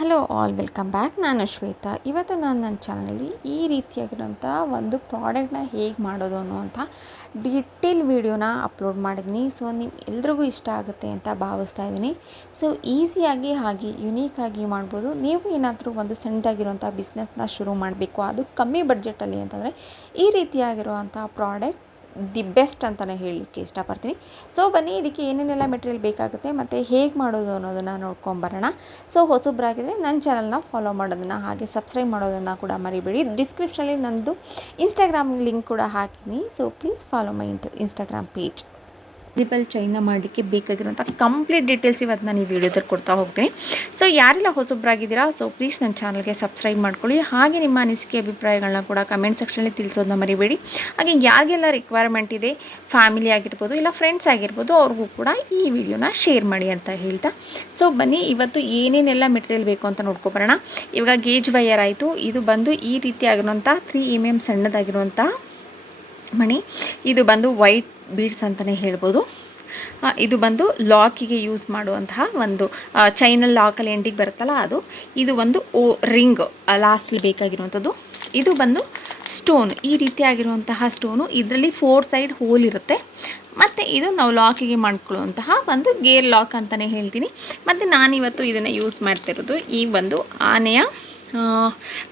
Hello all welcome back. ನಾನು ಶ್ವೇತಾ. ಇವತ್ತು ನಾನು ನನ್ನ ಚಾನಲಲ್ಲಿ ಈ ರೀತಿಯಾಗಿರೋಂಥ ಒಂದು ಪ್ರಾಡಕ್ಟ್ನ ಹೇಗೆ ಮಾಡೋದು ಅನ್ನುವಂಥ ಡೀಟೇಲ್ ವೀಡಿಯೋನ ಅಪ್ಲೋಡ್ ಮಾಡಿದ್ದೀನಿ. ಸೊ ಎಲ್ರಿಗೂ ಇಷ್ಟ ಆಗುತ್ತೆ ಅಂತ ಭಾವಿಸ್ತಾ ಇದ್ದೀನಿ. ಸೊ ಈಸಿಯಾಗಿ ಹಾಗೆ ಯುನೀಕಾಗಿ ಮಾಡ್ಬೋದು. ನೀವು ಏನಾದರೂ ಒಂದು ಸಣ್ಣದಾಗಿರೋಂಥ ಬಿಸ್ನೆಸ್ನ ಶುರು ಮಾಡಬೇಕು, ಅದು ಕಮ್ಮಿ ಬಡ್ಜೆಟಲ್ಲಿ ಅಂತಂದರೆ ಈ ರೀತಿಯಾಗಿರುವಂಥ ಪ್ರಾಡಕ್ಟ್ ದಿ ಬೆಸ್ಟ್ ಅಂತಲೇ ಹೇಳಲಿಕ್ಕೆ ಇಷ್ಟಪಡ್ತೀನಿ. ಸೊ ಬನ್ನಿ, ಇದಕ್ಕೆ ಏನೇನೆಲ್ಲ ಮೆಟೀರಿಯಲ್ ಬೇಕಾಗುತ್ತೆ ಮತ್ತು ಹೇಗೆ ಮಾಡೋದು ಅನ್ನೋದನ್ನು ನೋಡ್ಕೊಂಬರೋಣ. ಸೊ ಹೊಸಬ್ರಾಗಿದ್ದರೆ ನನ್ನ ಚಾನಲ್ನ ಫಾಲೋ ಮಾಡೋದನ್ನು ಹಾಗೆ ಸಬ್ಸ್ಕ್ರೈಬ್ ಮಾಡೋದನ್ನು ಕೂಡ ಮರಿಬೇಡಿ. ಡಿಸ್ಕ್ರಿಪ್ಷನಲ್ಲಿ ನನ್ನದು ಇನ್ಸ್ಟಾಗ್ರಾಮ್ ಲಿಂಕ್ ಕೂಡ ಹಾಕಿದ್ದೀನಿ. So please follow my Instagram page. Visible ಚೈನ್ನ ಮಾಡಲಿಕ್ಕೆ ಬೇಕಾಗಿರುವಂಥ ಕಂಪ್ಲೀಟ್ ಡೀಟೇಲ್ಸ್ ಇವತ್ತು ನಾನು ಈ ವಿಡಿಯೋದಲ್ಲಿ ಕೊಡ್ತಾ ಹೋಗ್ತೀನಿ. ಸೊ ಯಾರೆಲ್ಲ ಹೊಸಬ್ರಾಗಿದ್ದೀರಾ, ಸೊ ಪ್ಲೀಸ್ ನನ್ನ ಚಾನಲ್ಗೆ ಸಬ್ಸ್ಕ್ರೈಬ್ ಮಾಡ್ಕೊಳ್ಳಿ. ಹಾಗೆ ನಿಮ್ಮ ಅನಿಸಿಕೆ ಅಭಿಪ್ರಾಯಗಳನ್ನ ಕೂಡ ಕಮೆಂಟ್ ಸೆಕ್ಷನಲ್ಲಿ ತಿಳಿಸೋದನ್ನ ಮರಿಬೇಡಿ. ಹಾಗೆ ಯಾರಿಗೆಲ್ಲ ರಿಕ್ವೈರ್ಮೆಂಟ್ ಇದೆ, ಫ್ಯಾಮಿಲಿ ಆಗಿರ್ಬೋದು ಇಲ್ಲ ಫ್ರೆಂಡ್ಸ್ ಆಗಿರ್ಬೋದು, ಅವ್ರಿಗೂ ಕೂಡ ಈ ವಿಡಿಯೋನ ಶೇರ್ ಮಾಡಿ ಅಂತ ಹೇಳ್ತಾ, ಸೊ ಬನ್ನಿ ಇವತ್ತು ಏನೇನೆಲ್ಲ ಮೆಟೀರಿಯಲ್ ಬೇಕು ಅಂತ ನೋಡ್ಕೊಬರೋಣ. ಇವಾಗ ಗೇಜ್ ವೈಯರ್ ಆಯಿತು. ಇದು ಬಂದು ಈ ರೀತಿಯಾಗಿರುವಂಥ 3 mm ಸಣ್ಣದಾಗಿರುವಂಥ ಮಣಿ. ಇದು ಬಂದು ವೈಟ್ ಬೀಡ್ಸ್ ಅಂತಲೇ ಹೇಳ್ಬೋದು. ಇದು ಬಂದು ಲಾಕಿಗೆ ಯೂಸ್ ಮಾಡುವಂತಹ ಒಂದು ಚೈನಲ್ಲಿ ಲಾಕಲ್ಲಿ ಎಂಡಿಗೆ ಬರುತ್ತಲ್ಲ ಅದು. ಇದು ಒಂದು ರಿಂಗ್ ಲಾಸ್ಟಲ್ಲಿ ಬೇಕಾಗಿರುವಂಥದ್ದು. ಇದು ಬಂದು ಸ್ಟೋನ್, ಈ ರೀತಿಯಾಗಿರುವಂತಹ ಸ್ಟೋನು. ಇದರಲ್ಲಿ 4 ಸೈಡ್ ಹೋಲ್ ಇರುತ್ತೆ. ಮತ್ತು ಇದು ನಾವು ಲಾಕಿಗೆ ಮಾಡ್ಕೊಳ್ಳುವಂತಹ ಒಂದು ಗೇರ್ ಲಾಕ್ ಅಂತಲೇ ಹೇಳ್ತೀನಿ. ಮತ್ತು ನಾನಿವತ್ತು ಇದನ್ನು ಯೂಸ್ ಮಾಡ್ತಿರೋದು ಈ ಒಂದು ಆನೆಯ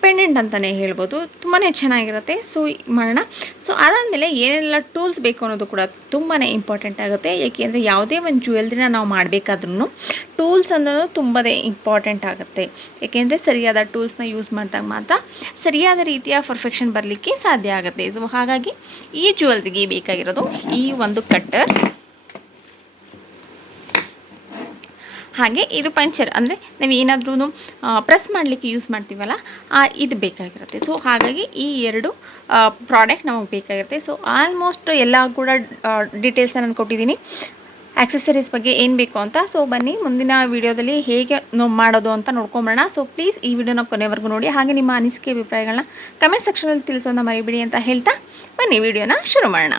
ಪೆಂಡೆಂಟ್ ಅಂತಲೇ ಹೇಳ್ಬೋದು. ತುಂಬಾ ಚೆನ್ನಾಗಿರುತ್ತೆ. ಸೊ ಮಾಡೋಣ. ಸೊ ಅದಾದಮೇಲೆ ಏನೆಲ್ಲ ಟೂಲ್ಸ್ ಬೇಕು ಅನ್ನೋದು ಕೂಡ ತುಂಬಾ ಇಂಪಾರ್ಟೆಂಟ್ ಆಗುತ್ತೆ. ಏಕೆಂದರೆ ಯಾವುದೇ ಒಂದು ಜ್ಯುವೆಲ್ರಿನ ನಾವು ಮಾಡಬೇಕಾದ್ರೂ ಟೂಲ್ಸ್ ಅನ್ನೋದು ತುಂಬಾ ಇಂಪಾರ್ಟೆಂಟ್ ಆಗುತ್ತೆ. ಏಕೆಂದರೆ ಸರಿಯಾದ ಟೂಲ್ಸ್ನ ಯೂಸ್ ಮಾಡಿದಾಗ ಮಾತ್ರ ಸರಿಯಾದ ರೀತಿಯ ಪರ್ಫೆಕ್ಷನ್ ಬರಲಿಕ್ಕೆ ಸಾಧ್ಯ ಆಗುತ್ತೆ. ಸೊ ಹಾಗಾಗಿ ಈ ಜ್ಯುವೆಲ್ರಿಗೆ ಬೇಕಾಗಿರೋದು ಈ ಒಂದು ಕಟ್ಟರ್, ಹಾಗೆ ಇದು ಪಂಚರ್, ಅಂದರೆ ನಾವು ಏನಾದ್ರೂ ಪ್ರೆಸ್ ಮಾಡಲಿಕ್ಕೆ ಯೂಸ್ ಮಾಡ್ತೀವಲ್ಲ ಇದು ಬೇಕಾಗಿರುತ್ತೆ. ಸೊ ಹಾಗಾಗಿ ಈ 2 ಪ್ರಾಡಕ್ಟ್ ನಮಗೆ ಬೇಕಾಗಿರುತ್ತೆ. ಸೊ ಆಲ್ಮೋಸ್ಟ್ ಎಲ್ಲ ಕೂಡ ಡೀಟೇಲ್ಸ್ನ ನಾನು ಕೊಟ್ಟಿದ್ದೀನಿ, ಆಕ್ಸೆಸರೀಸ್ ಬಗ್ಗೆ ಏನು ಬೇಕು ಅಂತ. ಸೊ ಬನ್ನಿ ಮುಂದಿನ ವೀಡಿಯೋದಲ್ಲಿ ಹೇಗೆ ಮಾಡೋದು ಅಂತ ನೋಡ್ಕೊಂಬರೋಣ. ಸೊ ಪ್ಲೀಸ್ ಈ ವಿಡಿಯೋನ ಕೊನೆವರೆಗೂ ನೋಡಿ. ಹಾಗೆ ನಿಮ್ಮ ಅನಿಸಿಕೆ ಅಭಿಪ್ರಾಯಗಳನ್ನ ಕಮೆಂಟ್ ಸೆಕ್ಷನಲ್ಲಿ ತಿಳಿಸೋದನ್ನ ಮರಿಬೇಡಿ ಅಂತ ಹೇಳ್ತಾ ಬನ್ನಿ ವಿಡಿಯೋನ ಶುರು ಮಾಡೋಣ.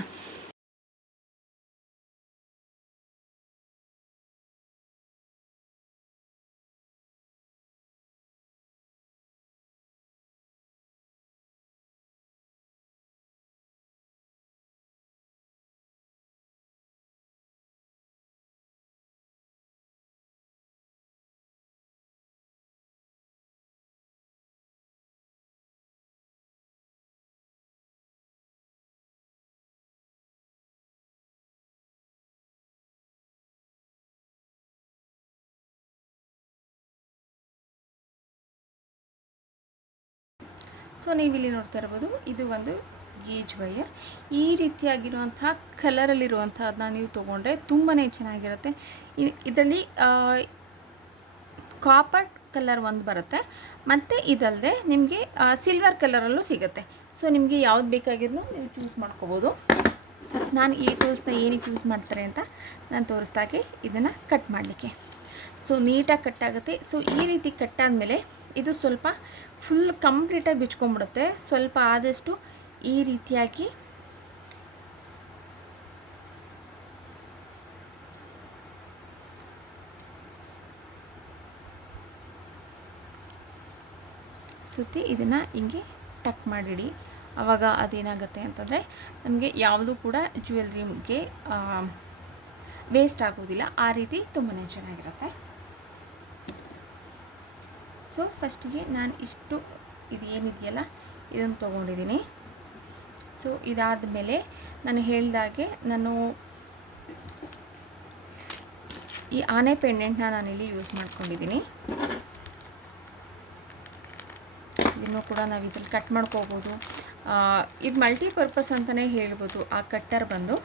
ಸೊ ನೀವಿಲ್ಲಿ ನೋಡ್ತಾ ಇರ್ಬೋದು, ಇದು ಒಂದು ಗೇಜ್ ವೈಯರ್. ಈ ರೀತಿಯಾಗಿರುವಂಥ ಕಲರಲ್ಲಿರುವಂಥದ್ದನ್ನ ನೀವು ತೊಗೊಂಡ್ರೆ ತುಂಬಾ ಚೆನ್ನಾಗಿರುತ್ತೆ. ಇದರಲ್ಲಿ ಕಾಪರ್ ಕಲರ್ ಒಂದು ಬರುತ್ತೆ, ಮತ್ತು ಇದಲ್ಲದೆ ನಿಮಗೆ ಸಿಲ್ವರ್ ಕಲರಲ್ಲೂ ಸಿಗುತ್ತೆ. ಸೊ ನಿಮಗೆ ಯಾವ್ದು ಬೇಕಾಗಿರೋ ನೀವು ಚೂಸ್ ಮಾಡ್ಕೋಬೋದು. ನಾನು ಈ ಟೂಲ್ಸ್ನ ಏನಕ್ಕೆ ಯೂಸ್ ಮಾಡ್ತಾರೆ ಅಂತ ನಾನು ತೋರಿಸ್ದಾಗೆ ಇದನ್ನು ಕಟ್ ಮಾಡಲಿಕ್ಕೆ. ಸೊ ನೀಟಾಗಿ ಕಟ್ಟಾಗುತ್ತೆ. ಸೊ ಈ ರೀತಿ ಕಟ್ಟಾದಮೇಲೆ ಇದು ಸ್ವಲ್ಪ ಫುಲ್ ಕಂಪ್ಲೀಟಾಗಿ ಬಿಚ್ಕೊಂಡ್ಬಿಡುತ್ತೆ. ಸ್ವಲ್ಪ ಆದಷ್ಟು ಈ ರೀತಿಯಾಗಿ ಸುತ್ತಿ ಇದನ್ನು ಹಿಂಗೆ ಟಕ್ ಮಾಡಿಡಿ. ಆವಾಗ ಅದೇನಾಗುತ್ತೆ ಅಂತಂದರೆ ನಮಗೆ ಯಾವುದೂ ಕೂಡ ಜ್ಯುವೆಲ್ರಿಗೆ ವೇಸ್ಟ್ ಆಗೋದಿಲ್ಲ. ಆ ರೀತಿ ತುಂಬಾ ಚೆನ್ನಾಗಿರುತ್ತೆ. ಸೊ ಫಸ್ಟಿಗೆ ನಾನು ಇದು ಏನಿದೆಯಲ್ಲ ಇದನ್ನು ತೊಗೊಂಡಿದ್ದೀನಿ. ಸೊ ಇದಾದ ಮೇಲೆ ನಾನು ಹೇಳಿದಾಗೆ ನಾನು ಈ ಆನೆ ಪೆಂಡೆಂಟ್ನ ನಾನಿಲ್ಲಿ ಯೂಸ್ ಮಾಡ್ಕೊಂಡಿದ್ದೀನಿ. ಇದನ್ನು ಕೂಡ ನಾವು ಇದ್ರಲ್ಲಿ ಕಟ್ ಮಾಡ್ಕೋಬೋದು. ಇದು ಮಲ್ಟಿಪರ್ಪಸ್ ಅಂತಲೇ ಹೇಳ್ಬೋದು. ಆ ಕಟ್ಟರ್ ಬಂದು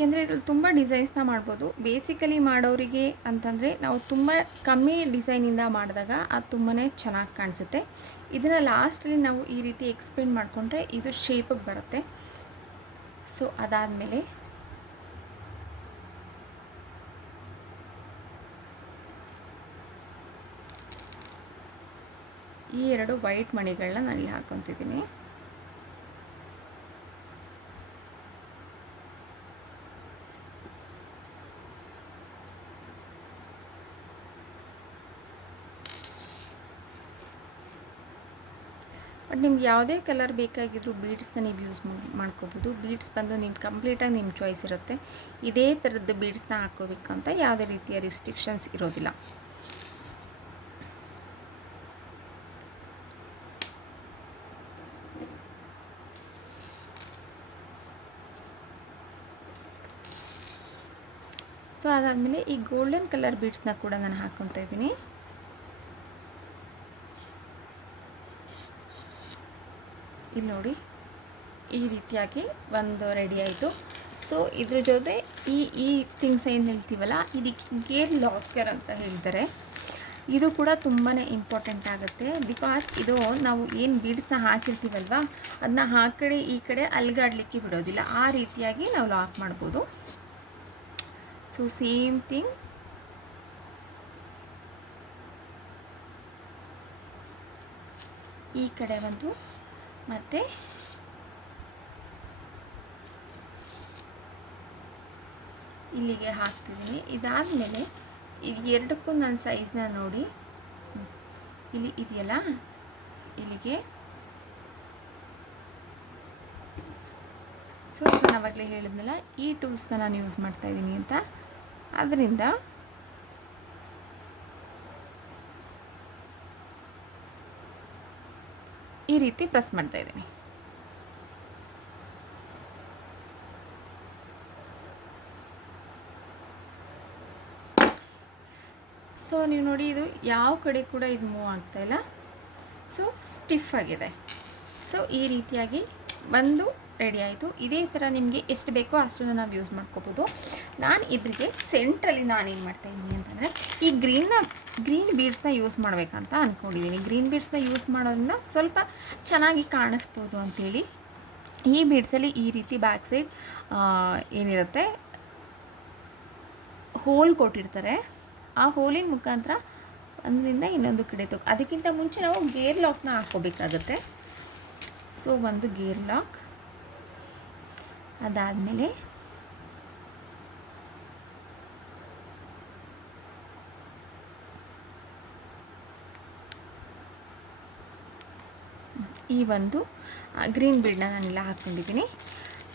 ಏಕೆಂದರೆ ಇದ್ರಲ್ಲಿ ತುಂಬ ಡಿಸೈನ್ಸ್ನ ಮಾಡ್ಬೋದು. ಬೇಸಿಕಲಿ ಮಾಡೋರಿಗೆ ಅಂತಂದರೆ ನಾವು ತುಂಬ ಕಮ್ಮಿ ಡಿಸೈನಿಂದ ಮಾಡಿದಾಗ ಅದು ತುಂಬಾ ಚೆನ್ನಾಗಿ ಕಾಣಿಸುತ್ತೆ. ಇದನ್ನು ಲಾಸ್ಟಲ್ಲಿ ನಾವು ಈ ರೀತಿ ಎಕ್ಸ್ಪೆಂಡ್ ಮಾಡಿಕೊಂಡ್ರೆ ಇದು ಶೇಪಿಗೆ ಬರುತ್ತೆ. ಸೊ ಅದಾದಮೇಲೆ ಈ 2 ವೈಟ್ ಮಣಿಗಳನ್ನ ನಾನು ಇಲ್ಲಿ ಹಾಕ್ಕೊತಿದ್ದೀನಿ. ಬಟ್ ನಿಮ್ಗೆ ಯಾವುದೇ ಕಲರ್ ಬೇಕಾಗಿದ್ದರೂ ಬೀಡ್ಸ್ನ ನೀವು ಯೂಸ್ ಮಾಡ್ಕೋಬೋದು. ಬೀಡ್ಸ್ ಬಂದು ನಿಮ್ಗೆ ಕಂಪ್ಲೀಟಾಗಿ ನಿಮ್ಮ ಚಾಯ್ಸ್ ಇರುತ್ತೆ. ಇದೇ ಥರದ್ದು ಬೀಡ್ಸ್ನ ಹಾಕ್ಕೋಬೇಕು ಅಂತ ಯಾವುದೇ ರೀತಿಯ ರಿಸ್ಟ್ರಿಕ್ಷನ್ಸ್ ಇರೋದಿಲ್ಲ. ಸೊ ಅದಾದಮೇಲೆ ಈ ಗೋಲ್ಡನ್ ಕಲರ್ ಬೀಡ್ಸ್ನ ಕೂಡ ನಾನು ಹಾಕ್ಕೊತಾ ಇದ್ದೀನಿ. ಇಲ್ಲಿ ನೋಡಿ, ಈ ರೀತಿಯಾಗಿ ಒಂದು ರೆಡಿ ಆಯಿತು. ಸೊ ಇದ್ರ ಜೊತೆ ಈ ಥಿಂಗ್ಸ್ ಏನು ಹೇಳ್ತೀವಲ್ಲ, ಇದಕ್ಕೆ ಗೇರ್ ಲಾಕರ್ ಅಂತ ಹೇಳ್ತಾರೆ. ಇದು ಕೂಡ ತುಂಬಾ ಇಂಪಾರ್ಟೆಂಟ್ ಆಗುತ್ತೆ. ಬಿಕಾಸ್ ಇದು ನಾವು ಏನು ಬೀಡ್ಸ್ನ ಹಾಕಿರ್ತೀವಲ್ವ, ಅದನ್ನ ಆ ಕಡೆ ಈ ಕಡೆ ಅಲ್ಗಾಡಲಿಕ್ಕೆ ಬಿಡೋದಿಲ್ಲ. ಆ ರೀತಿಯಾಗಿ ನಾವು ಲಾಕ್ ಮಾಡ್ಬೋದು. ಸೊ ಸೇಮ್ ಥಿಂಗ್ ಈ ಕಡೆ ಒಂದು ಮತ್ತು ಇಲ್ಲಿಗೆ ಹಾಕ್ತಿದ್ದೀನಿ. ಇದಾದಮೇಲೆ ಇಲ್ಲಿ ಎರಡಕ್ಕೂ ನನ್ನ ಸೈಜ್ನ ನೋಡಿ, ಇಲ್ಲಿ ಇದೆಯಲ್ಲ, ಇಲ್ಲಿಗೆ ಸೊ ನಾನು ಆವಾಗಲೇ ಹೇಳಿದ್ನಲ್ಲ ಈ ಟೂಲ್ಸ್ನ ನಾನು ಯೂಸ್ ಮಾಡ್ತಾಯಿದ್ದೀನಿ ಅಂತ. ಅದರಿಂದ ಈ ರೀತಿ ಪ್ರೆಸ್ ಮಾಡ್ತಾ ಇದ್ದೀನಿ. ಸೊ ನೀವು ನೋಡಿ, ಇದು ಯಾವ ಕಡೆ ಕೂಡ ಇದು ಮೂವ್ ಆಗ್ತಾಯಿಲ್ಲ. ಸೊ ಸ್ಟಿಫ್ ಆಗಿದೆ. ಸೊ ಈ ರೀತಿಯಾಗಿ ಒಂದು ರೆಡಿ ಆಯಿತು. ಇದೇ ಥರ ನಿಮಗೆ ಎಷ್ಟು ಬೇಕೋ ಅಷ್ಟನ್ನು ನಾವು ಯೂಸ್ ಮಾಡ್ಕೋಬೋದು. ನಾನು ಇದ್ರಿಗೆ ಸೆಂಟ್ರಲ್ಲಿ ನಾನೇನು ಮಾಡ್ತಾಯಿದ್ದೀನಿ ಅಂತಂದರೆ, ಈ ಗ್ರೀನ್ ಬೀಡ್ಸ್ನ ಯೂಸ್ ಮಾಡಬೇಕಂತ ಅಂದ್ಕೊಂಡಿದ್ದೀನಿ. ಗ್ರೀನ್ ಬೀಡ್ಸ್ನ ಯೂಸ್ ಮಾಡೋದ್ರಿಂದ ಸ್ವಲ್ಪ ಚೆನ್ನಾಗಿ ಕಾಣಿಸ್ಬೋದು ಅಂಥೇಳಿ ಈ ಬೀಡ್ಸಲ್ಲಿ ಈ ರೀತಿ ಬ್ಯಾಕ್ ಸೈಡ್ ಏನಿರುತ್ತೆ ಹೋಲ್ ಕೊಟ್ಟಿರ್ತಾರೆ. ಆ ಹೋಲಿನ ಮುಖಾಂತರ ಒಂದರಿಂದ ಇನ್ನೊಂದು ಕಡೆ ಅದಕ್ಕಿಂತ ಮುಂಚೆ ನಾವು ಗೇರ್ ಲಾಕ್ನ ಹಾಕ್ಕೋಬೇಕಾಗುತ್ತೆ. ಸೊ ಒಂದು ಗೇರ್ ಲಾಕ್, ಅದಾದಮೇಲೆ ಈ ಒಂದು ಗ್ರೀನ್ ಬೀಡ್ನ ನಾನೆಲ್ಲ ಹಾಕ್ಕೊಂಡಿದ್ದೀನಿ.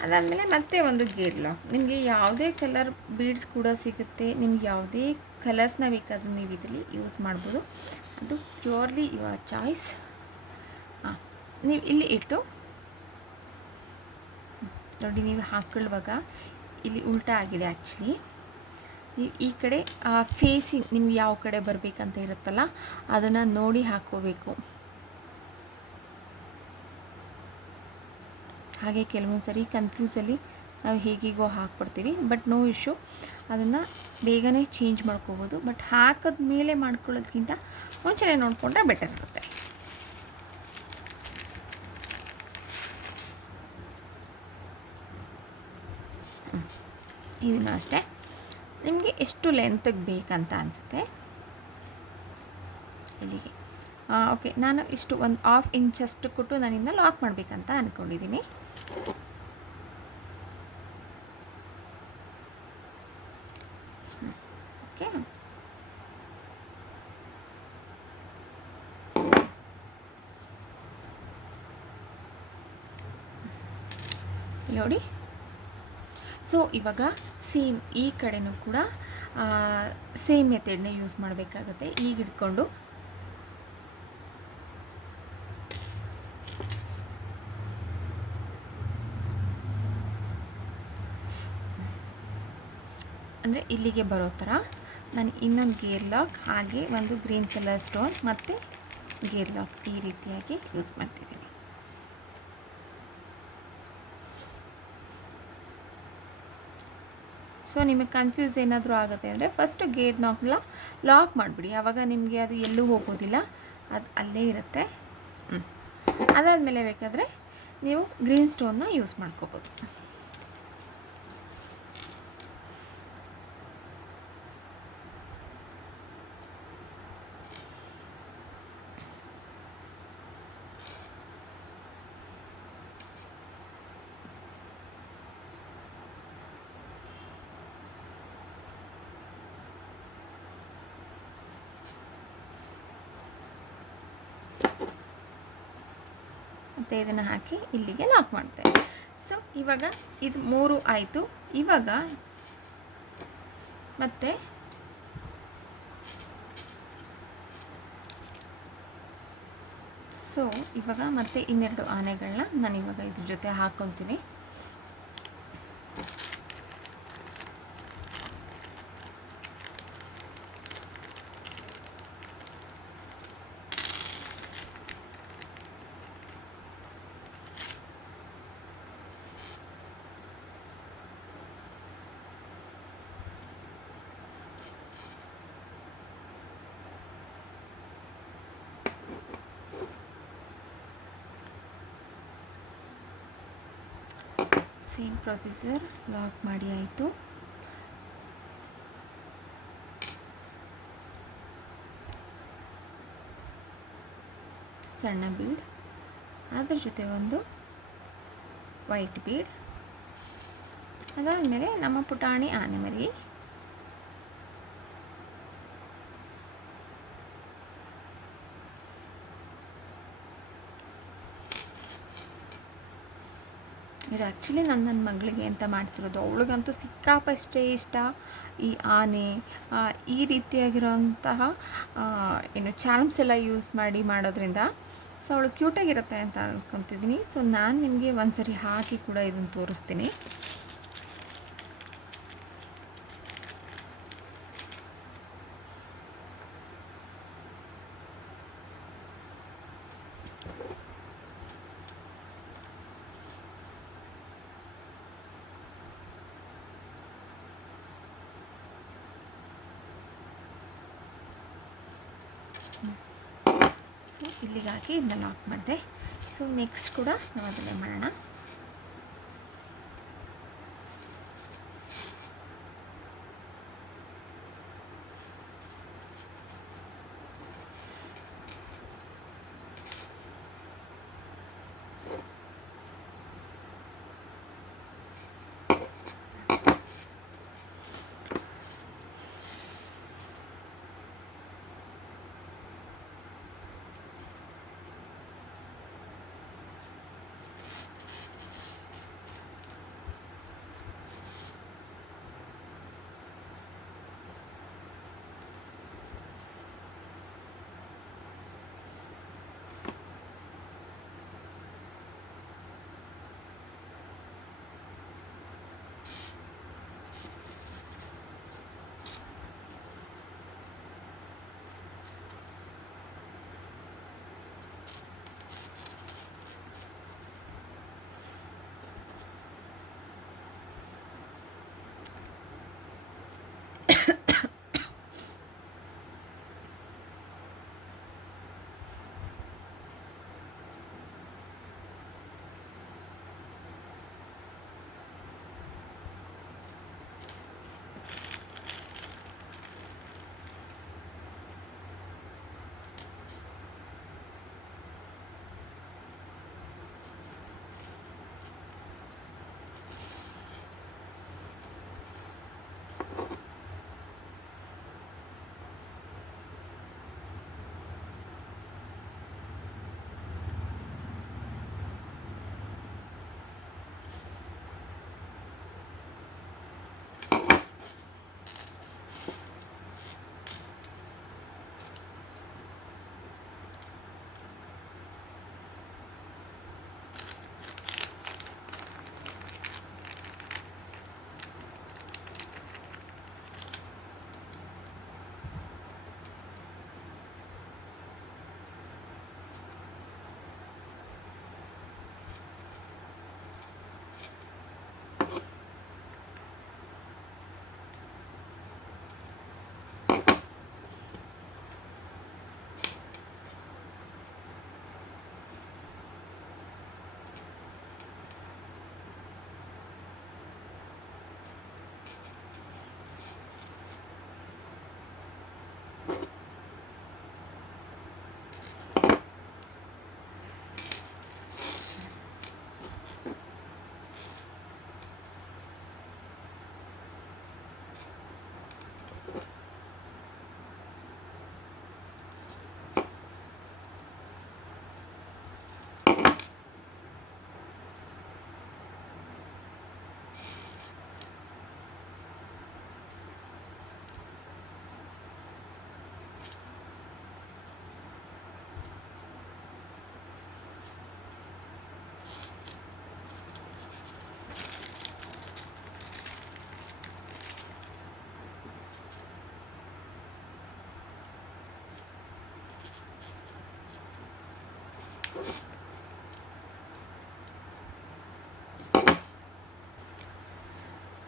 ಅದಾದಮೇಲೆ ಮತ್ತೆ ಒಂದು ಗೇರ್ ಲಾಕ್. ನಿಮಗೆ ಯಾವುದೇ ಕಲರ್ ಬೀಡ್ಸ್ ಕೂಡ ಸಿಗುತ್ತೆ. ನಿಮ್ಗೆ ಯಾವುದೇ ಕಲರ್ಸ್ನ ಬೇಕಾದರೂ ನೀವು ಇದರಲ್ಲಿ ಯೂಸ್ ಮಾಡ್ಬೋದು. ಅದು ಪ್ಯೂರ್ಲಿ ಯುವರ್ ಚಾಯ್ಸ್. ನೀವು ಇಲ್ಲಿ ಇಟ್ಟು ನೋಡಿ, ನೀವು ಹಾಕೊಳ್ಳುವಾಗ ಇಲ್ಲಿ ಉಲ್ಟಾ ಆಗಿದೆ ಆ್ಯಕ್ಚುಲಿ. ನೀವು ಈ ಕಡೆ ಫೇಸಿಂಗ್ ನಿಮ್ಗೆ ಯಾವ ಕಡೆ ಬರಬೇಕಂತ ಇರುತ್ತಲ್ಲ, ಅದನ್ನು ನೋಡಿ ಹಾಕ್ಕೋಬೇಕು. ಹಾಗೆ ಕೆಲವೊಂದು ಸರಿ ಕನ್ಫ್ಯೂಸಲ್ಲಿ ನಾವು ಹೇಗೀಗೋ ಹಾಕ್ಬಿಡ್ತೀವಿ. ಬಟ್ ನೋ ಇಶ್ಯೂ, ಅದನ್ನು ಬೇಗನೆ ಚೇಂಜ್ ಮಾಡ್ಕೋಬೋದು. ಬಟ್ ಹಾಕಿದ ಮೇಲೆ ಮಾಡ್ಕೊಳ್ಳೋದ್ಕಿಂತ ಮುಂಚೆನೇ ನೋಡಿಕೊಂಡ್ರೆ ಬೆಟರ್ ಇರುತ್ತೆ. ಇದನ್ನು ಅಷ್ಟೇ, ನಿಮಗೆ ಎಷ್ಟು ಲೆಂತ್ಗೆ ಬೇಕಂತ ಅನಿಸುತ್ತೆ ಇಲ್ಲಿಗೆ. ಓಕೆ, ನಾನು ಇಷ್ಟು ಒಂದು 1/2 ಇಂಚಷ್ಟು ಕೊಟ್ಟು ನಾನಿಂದ ಲಾಕ್ ಮಾಡಬೇಕಂತ ಅಂದ್ಕೊಂಡಿದ್ದೀನಿ. ಓಕೆ, ನೋಡಿ. ಸೊ ಇವಾಗ ಸೇಮ್ ಈ ಕಡೆನೂ ಕೂಡ ಸೇಮ್ ಮೆಥಡ್ನೇ ಯೂಸ್ ಮಾಡಬೇಕಾಗುತ್ತೆ. ಈಗ ಹಿಡ್ಕೊಂಡು ಅಂದರೆ ಇಲ್ಲಿಗೆ ಬರೋ ಥರ ನಾನು ಇನ್ನೊಂದು ಗೇರ್ ಲಾಕ್, ಹಾಗೆ ಒಂದು ಗ್ರೀನ್ ಕಲರ್ ಸ್ಟೋನ್ ಮತ್ತು ಗೇರ್ ಲಾಕ್ ಈ ರೀತಿಯಾಗಿ ಯೂಸ್ ಮಾಡ್ತಿದ್ದೀನಿ. ಸೊ ನಿಮಗೆ ಕನ್ಫ್ಯೂಸ್ ಏನಾದರೂ ಆಗುತ್ತೆ ಅಂದರೆ ಫಸ್ಟು ಗೇರ್ ಲಾಕ್ ಮಾಡಿಬಿಡಿ. ಆವಾಗ ನಿಮಗೆ ಅದು ಎಲ್ಲೂ ಹೋಗೋದಿಲ್ಲ, ಅದು ಅಲ್ಲೇ ಇರುತ್ತೆ. ಅದಾದಮೇಲೆ ಬೇಕಾದರೆ ನೀವು ಗ್ರೀನ್ ಸ್ಟೋನ್ನ ಯೂಸ್ ಮಾಡ್ಕೋಬೋದು. ಮತ್ತು ಇದನ್ನು ಹಾಕಿ ಇಲ್ಲಿಗೆ ಲಾಕ್ ಮಾಡ್ತೇನೆ. ಸೊ ಇವಾಗ ಇದು 3 ಆಯಿತು. ಇವಾಗ ಮತ್ತೆ ಮತ್ತೆ ಇನ್ನೆರಡು ಆನೆಗಳನ್ನ ನಾನು ಇವಾಗ ಇದ್ರ ಜೊತೆ ಹಾಕ್ಕೊತೀನಿ. ಸೇಮ್ ಪ್ರೊಸೀಜರ್ ಲಾಕ್ ಮಾಡಿ ಆಯಿತು. ಸಣ್ಣ ಬೀಡ್, ಅದ್ರ ಜೊತೆ ಒಂದು ವೈಟ್ ಬೀಡ್, ಅದಾದಮೇಲೆ ನಮ್ಮ ಪುಟಾಣಿ ಆನೆ ಮರಿ. ಇದು ಆ್ಯಕ್ಚುಲಿ ನನ್ನ ಮಗಳಿಗೆ ಅಂತ ಮಾಡ್ತಿರೋದು. ಅವಳಿಗಂತೂ ಸಿಕ್ಕಾಪಷ್ಟೇ ಇಷ್ಟ ಈ ಆನೆ, ಈ ರೀತಿಯಾಗಿರೋಂತಹ ಚಾರ್ಮ್ಸ್ ಎಲ್ಲ ಯೂಸ್ ಮಾಡಿ ಮಾಡೋದ್ರಿಂದ. ಸೊ ಅವಳು ಕ್ಯೂಟಾಗಿರುತ್ತೆ ಅಂತ ಅಂದ್ಕೊತಿದ್ದೀನಿ. ಸೊ ನಾನು ನಿಮಗೆ ಒಂದು ಸರಿ ಹಾಕಿ ಕೂಡ ಇದನ್ನು ತೋರಿಸ್ತೀನಿ. ಸೊ ಇಲ್ಲಿಗೆ ಹಾಕಿ ಇದನ್ನ ಲಾಕ್ ಮಾಡಿದೆ. ಸೊ ನೆಕ್ಸ್ಟ್ ಕೂಡ ನಾವು ಅದನ್ನೇ ಮಾಡೋಣ.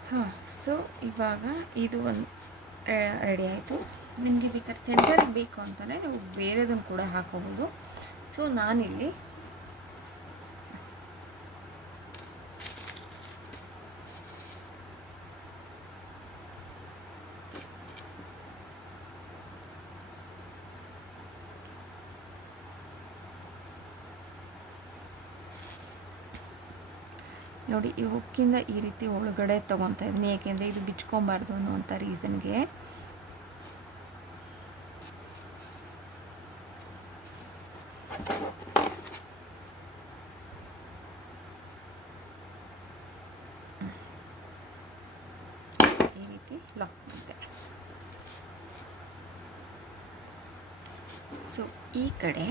ಹಾಂ, ಸೊ ಇವಾಗ ಇದು ಒಂದು ರೆಡಿ ಆಯಿತು. ನಿಮಗೆ ಬೇಕಾದ್ರೆ ಸೆಂಟರಿಗೆ ಬೇಕು ಅಂತಲೇ ನೀವು ಬೇರೆದನ್ನು ಕೂಡ ಹಾಕೋಬೋದು. ಸೊ ನಾನಿಲ್ಲಿ ನೋಡಿ ಈ ಹುಕ್ಕಿಂದ ಈ ರೀತಿ ಒಳಗಡೆ ತೊಗೊತಾ ಇದ್ದೀನಿ, ಏಕೆಂದರೆ ಇದು ಬಿಚ್ಕೊಬಾರ್ದು ಅನ್ನೋವಂಥ ರೀಸನ್ಗೆ. ಈ ರೀತಿ ಲಾಕ್ ಮಾಡುತ್ತೆ. ಸೊ ಈ ಕಡೆ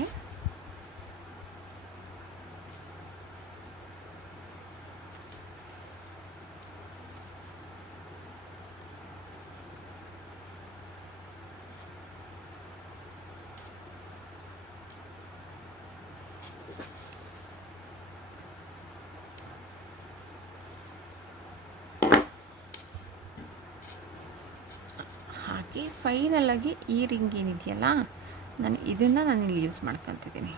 ಹಾಕಿ ಫೈನಲಾಗಿ ಈ ರಿಂಗ್ ಏನಿದೆಯಲ್ಲ, ನಾನಿಲ್ಲಿ ಯೂಸ್ ಮಾಡ್ಕೊತಿದ್ದೀನಿ.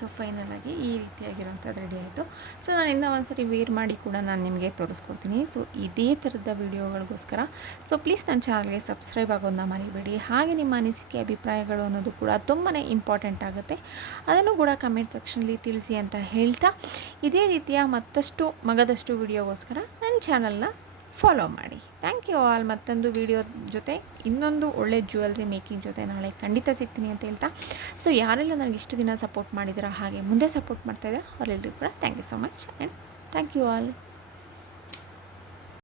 ಸೊ ಫೈನಲಾಗಿ ಈ ರೀತಿಯಾಗಿರೋಂಥದ್ದು ರೆಡಿ ಆಯಿತು. ಸೊ ನಾನು ಇನ್ನೂ ಒಂದ್ಸರಿ ವೇರ್ ಮಾಡಿ ಕೂಡ ನಾನು ನಿಮಗೆ ತೋರಿಸ್ಕೊಡ್ತೀನಿ. ಸೊ ಇದೇ ಥರದ ವೀಡಿಯೋಗಳಿಗೋಸ್ಕರ ಸೊ ಪ್ಲೀಸ್ ನನ್ನ ಚಾನಲ್ಗೆ ಸಬ್ಸ್ಕ್ರೈಬ್ ಆಗೋದನ್ನ ಮರಿಬೇಡಿ. ಹಾಗೆ ನಿಮ್ಮ ಅನಿಸಿಕೆ ಅಭಿಪ್ರಾಯಗಳು ಅನ್ನೋದು ಕೂಡ ತುಂಬಾ ಇಂಪಾರ್ಟೆಂಟ್ ಆಗುತ್ತೆ. ಅದನ್ನು ಕೂಡ ಕಮೆಂಟ್ ಸೆಕ್ಷನಲ್ಲಿ ತಿಳಿಸಿ ಅಂತ ಹೇಳ್ತಾ, ಇದೇ ರೀತಿಯ ಮತ್ತಷ್ಟು ಮಗದಷ್ಟು ವೀಡಿಯೋಗೋಸ್ಕರ ನನ್ನ ಚಾನಲ್ನ ಫಾಲೋ ಮಾಡಿ. Thank you all. ಮತ್ತೊಂದು ವಿಡಿಯೋ ಜೊತೆ ಇನ್ನೊಂದು ಒಳ್ಳೆ ಜ್ಯುವೆಲ್ರಿ ಮೇಕಿಂಗ್ ಜೊತೆ ನಾಳೆ ಖಂಡಿತ ಸಿಗ್ತೀನಿ ಅಂತ ಹೇಳ್ತಾ, ಸೊ ಯಾರೆಲ್ಲ ನನಗೆ ಇಷ್ಟು ದಿನ ಸಪೋರ್ಟ್ ಮಾಡಿದ್ದೀರಾ ಹಾಗೆ ಮುಂದೆ ಸಪೋರ್ಟ್ ಮಾಡ್ತಾಯಿದ್ದೀರಾ ಅವರೆಲ್ಲರಿಗೂ ಕೂಡ thank you so much and thank you all.